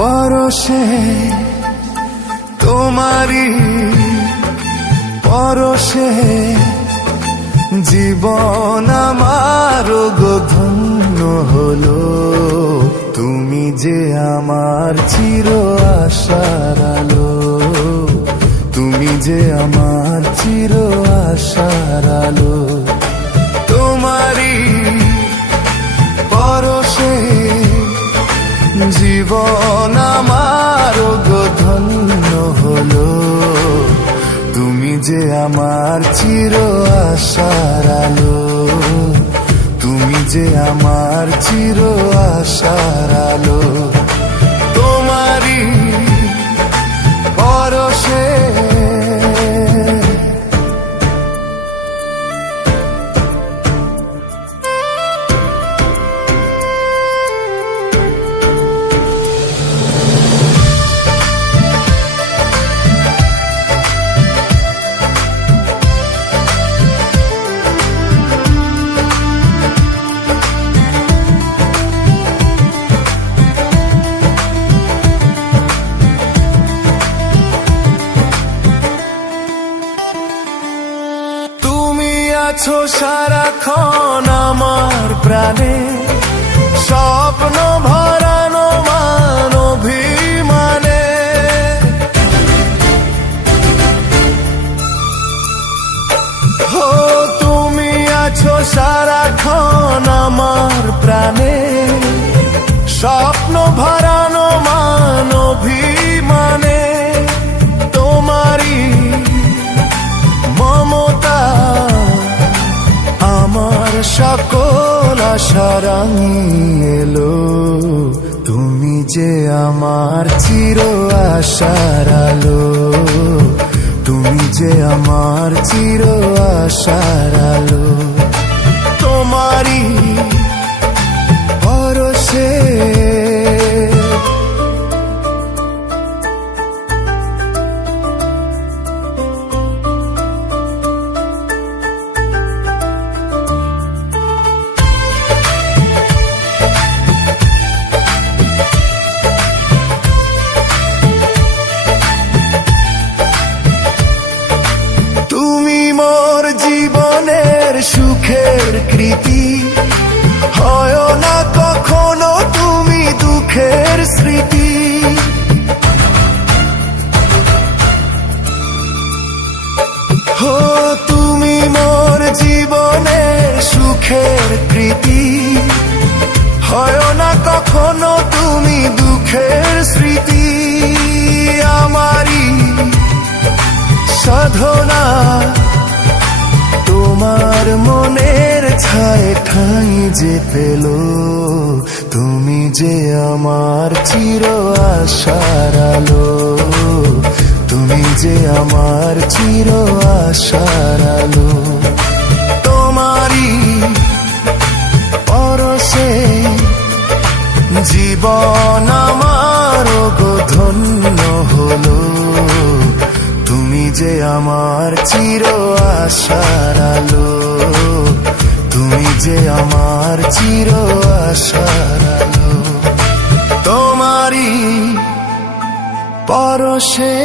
পরশে তোমারি পরশে জীবন আমার গো ধন্য হলো। তুমি যে আমার চির আশার আলো, তুমি যে আমার চির আশার আলো। তোমারি পরশে জীবন আমার গো ধন্য হলো। তুমি যে আমার চির আশার আলো, তুমি যে আমার চির আশার আলো। তোমারি পরশে আছো সারাক্ষণ আমার প্রাণে, স্বপ্ন ভরানো মান অভিমানে। হো তুমি আছো সারাক্ষণ আমার প্রাণে, স্বপ্ন ভরানো মান অভিমানে। তোমারি মমতা আমার সকল আশা রাঙিয়ে এলো। তুমি যে আমার চির আশার আলো, তুমি যে আমার চির আশার আলো। তোমারি পরশে সুখের কৃতি, হয় না কখনো তুমি দুঃখের স্মৃতি। হো তুমি মোর জীবনের সুখের কৃতি, হয় না কখনো তুমি দুঃখের স্মৃতি। আমারি সাধনা তোমার মনের ছায় ঠাঁই যে পেল। তুমি যে আমার চির আশার আলো, তুমি যে আমার চির আশার আলো। তোমারি পরশে জীবন আমার গো ধন্য হলো। তুমি যে আমার চির আশার আলো, তুমি যে আমার চির আশার আলো। তোমারি পরশে